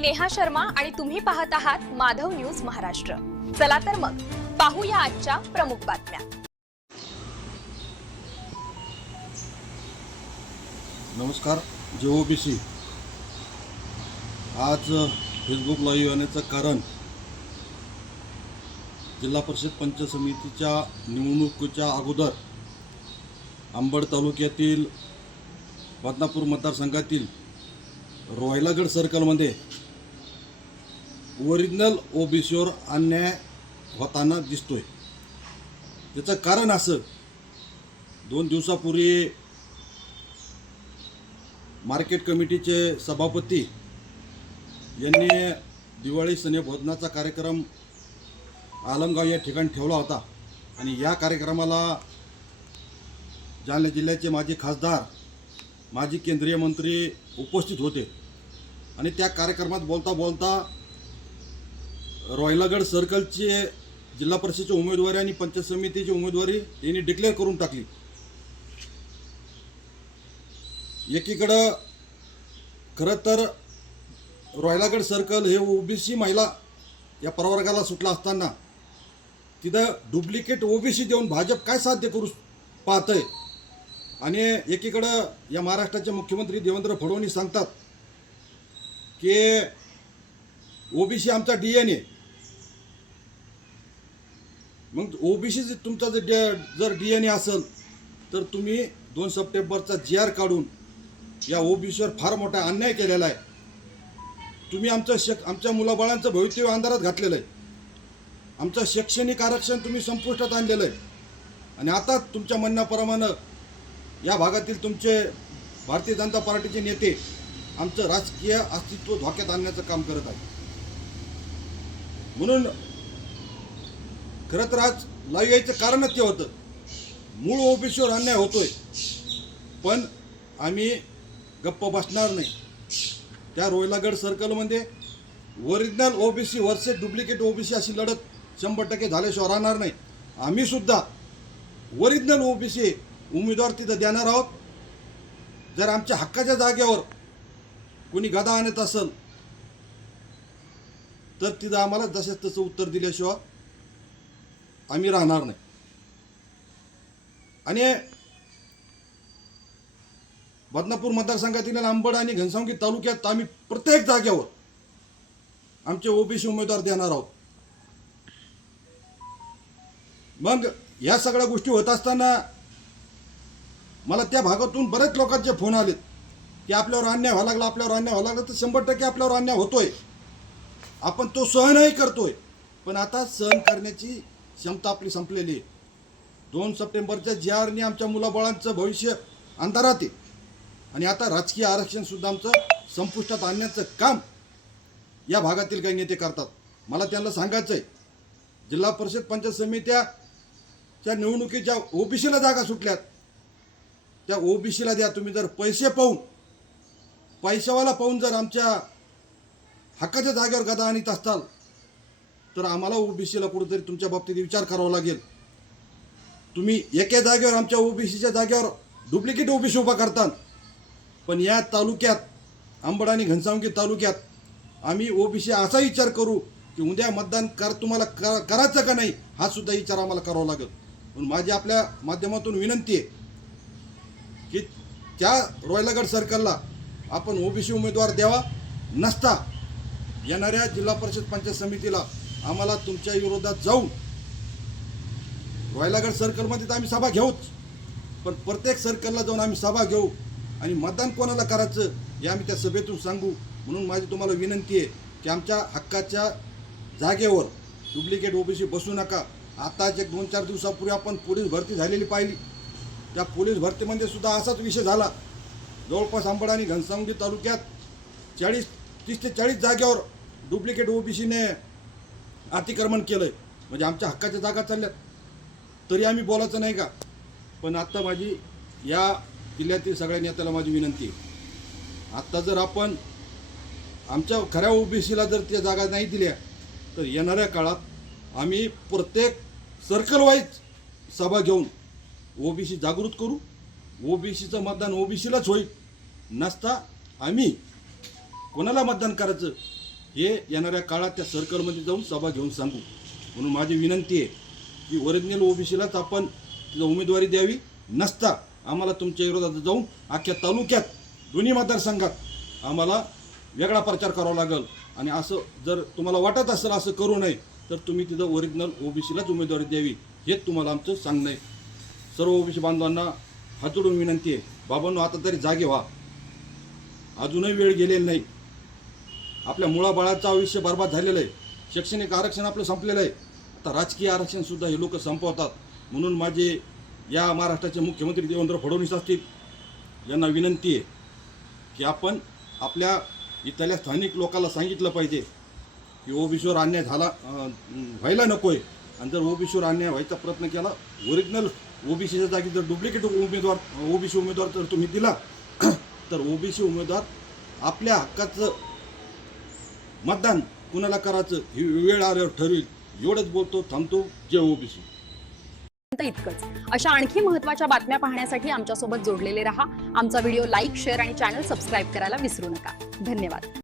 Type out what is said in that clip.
मी नेहा शर्मा आणि तुम्ही पाहत आहात माधव न्यूज महाराष्ट्र. चला तर मग पाहूया आजच्या प्रमुख बातम्या. नमस्कार जे आज फेसबुक लाईव्ह येण्याचं कारण जिल्हा परिषद पंच समितीच्या निवडणुकीच्या अगोदर अंबड तालुक्यातील बदनापूर मतदारसंघातील रोयलागड सर्कलमध्ये ओरिजिनल ओ बी अन्याय होताना दिसतोय. त्याचं कारण असं दोन दिवसापूर्वी मार्केट कमिटीचे सभापती यांनी दिवाळी सनेभोजनाचा कार्यक्रम आलमगाव या ठिकाणी ठेवला होता. आणि या कार्यक्रमाला जालना जिल्ह्याचे माजी खासदार माजी केंद्रीय मंत्री उपस्थित होते. आणि त्या कार्यक्रमात बोलता बोलता रॉयलागड सर्कलचे जिल्हा परिषदेची उमेदवारी आणि पंचायत समितीची उमेदवारी यांनी डिक्लेअर करून टाकली. एकीकडं खरं तर रॉयलागड सर्कल हे ओबीसी महिला या प्रवर्गाला सुटला असताना तिथं डुप्लिकेट ओबीसी देऊन भाजप काय साध्य करू पाहतंय? आणि एकीकडं या महाराष्ट्राचे मुख्यमंत्री देवेंद्र फडणवीस सांगतात की ओबीसी आमचा डी एन ए मग ओबीसी तुमचा जर जर डी एन ए असेल तर तुम्ही दोन सप्टेंबरचा जी आर काढून या ओबीसीवर फार मोठा अन्याय केलेला आहे. तुम्ही आमचं शक आमच्या मुलाबाळांचं भवितव्य अंधारात घातलेलं आहे. आमचं शैक्षणिक आरक्षण तुम्ही संपुष्टात आणलेलं आहे. आणि आता तुमच्या म्हणण्याप्रमाणे या भागातील तुमचे भारतीय जनता पार्टीचे नेते आमचं राजकीय अस्तित्व धोक्यात आणण्याचं काम करत आहे म्हणून खरं तर आज लाईव्ह यायचं कारणच ते होतं. मूळ ओबीसीवर अन्याय होतोय. पण आम्ही गप्प बसणार नाही. त्या रोयलागड सर्कलमध्ये original OBC versus duplicate OBC अशी लढत शंभर टक्के झाल्याशिवाय राहणार नाही. आम्ही सुद्धा ओरिजिनल ओबीसी उमेदवार तिथं देणार आहोत. जर आमच्या हक्काच्या जागेवर कोणी गदा आणत असेल तर तिथं आम्हाला जसं तसं उत्तर दिल्याशिवाय आम्ही राहणार नाही. आणि बदनापूर मतदारसंघातील आंबड आणि घनसावंगी तालुक्यात आम्ही प्रत्येक जागेवर आमचे ओबीसी उमेदवार देणार आहोत. मग या सगळ्या गोष्टी होत असताना मला त्या भागातून बरेच लोकांचे फोन आलेत की आपल्यावर अन्याय व्हायला लागला आपल्यावर अन्याय व्हायला लागला तर शंभर टक्के आपल्यावर अन्याय होतोय. आपण तो सहनही करतोय. पण आता सहन करण्याची क्षमता आपली संपलेली आहे. दोन सप्टेंबरच्या जी आरने आमच्या मुलाबाळांचं भविष्य अंधारात आहे. आणि आता राजकीय आरक्षणसुद्धा आमचं संपुष्टात आणण्याचं काम या भागातील काही नेते करतात. मला त्यांना सांगायचं आहे जिल्हा परिषद पंचायत समित्याच्या निवडणुकीच्या ओबीसीला जागा सुटल्यात. त्या ओबीसीला द्या तुम्ही जर पैसे पाहून पैशावाला पाहून जर आमच्या हक्काच्या जागेवर गदा आणीत असताल तर आम्हाला ओबीसीला कुठेतरी तुमच्या बाबतीत विचार करावा लागेल. तुम्ही एका जागेवर आमच्या ओबीसीच्या जागेवर डुप्लिकेट ओबीसी उभा करता पण या तालुक्यात अंबड आणि घनसावंगी तालुक्यात आम्ही ओबीसी असा विचार करू की उद्या मतदान कर तुम्हाला कर करायचं का नाही हा सुद्धा विचार आम्हाला करावा लागेल. पण माझी आपल्या माध्यमातून विनंती आहे की त्या रॉयलागड सर्कलला आपण ओबीसी उमेदवार द्यावा नसता येणाऱ्या जिल्हा परिषद पंचायत समितीला आम्हाला तुमच्या विरोधात जाऊन रॉयलागड सर्कलमध्ये तर आम्ही सभा घेऊच. पण प्रत्येक सर्कलला जाऊन आम्ही सभा घेऊ आणि मतदान कोणाला करायचं हे आम्ही त्या सभेतून सांगू. म्हणून माझी तुम्हाला विनंती आहे की आमच्या हक्काच्या जागेवर डुप्लिकेट ओबीसी बसू नका. आताच एक दोन चार दिवसापूर्वी आपण पोलीस भरती झालेली पाहिली. त्या पोलीस भरतीमध्ये सुद्धा असाच विषय झाला. जवळपास आंबड आणि घनसावंगी तालुक्यात चाळीस तीस ते चाळीस जागेवर डुप्लिकेट ओबीसीने अतिक्रमण केलं आहे म्हणजे आमच्या हक्काच्या जागा चालल्यात. तरी आम्ही बोलायचं नाही का? पण आत्ता माझी या जिल्ह्यातील सगळ्या नेत्याला माझी विनंती आहे. आत्ता जर आपण आमच्या खऱ्या ओबीसीला जर त्या जागा नाही दिल्या तर येणाऱ्या काळात आम्ही प्रत्येक सर्कल वाईज सभा घेऊन ओबीसी जागृत करू. ओबीसीचं मतदान ओबीसीलाच होईल. नसता आम्ही कोणाला मतदान करायचं? हे येणाऱ्या काळात त्या सर्कलमध्ये जाऊन सभा घेऊन सांगू. म्हणून माझी विनंती आहे की ओरिजिनल ओबीसीलाच आपण तिथं उमेदवारी द्यावी. नसता आम्हाला तुमच्या विरोधात जाऊन अख्ख्या तालुक्यात दोन्ही मतदारसंघात आम्हाला वेगळा प्रचार करावा लागेल. आणि असं जर तुम्हाला वाटत असेल असं करू नये तर तुम्ही तिथं ओरिजिनल ओबीसीलाच उमेदवारी द्यावी. हेच तुम्हाला आमचं सांगणं आहे. सर्व ओबीसी बांधवांना हातोडून विनंती आहे. बाबांनो आता तरी जागे व्हा. अजूनही वेळ गेलेली नाही. आपल्या मुळाबाळाचं आयुष्य बर्बाद झालेलं आहे. शैक्षणिक आरक्षण आपलं संपलेलं आहे. आता राजकीय आरक्षणसुद्धा हे लोक संपवतात. म्हणून माझे या महाराष्ट्राचे मुख्यमंत्री देवेंद्र फडणवीस असतील यांना विनंती आहे की आपण आपल्या इथल्या स्थानिक लोकांना सांगितलं पाहिजे की ओबीसीवर अन्याय झाला व्हायला नको आहे आणि जर ओबीसीवर अन्याय व्हायचा प्रयत्न केला ओरिजिनल ओबीसीच्या जागी जर डुप्लिकेट उमेदवार ओबीसी उमेदवार जर तुम्ही दिला तर ओबीसी उमेदवार आपल्या हक्काचं मतदान कुणाला करायचं ही वेळ आल्यावर ठरेल. एवढंच बोलतो थांबतो जय ओबीसी. इतकंच. अशा आणखी महत्त्वाच्या बातम्या पाहण्यासाठी आमच्यासोबत जोडलेले रहा. आमचा व्हिडिओ लाईक शेअर आणि चॅनल सबस्क्राईब करायला विसरू नका. धन्यवाद.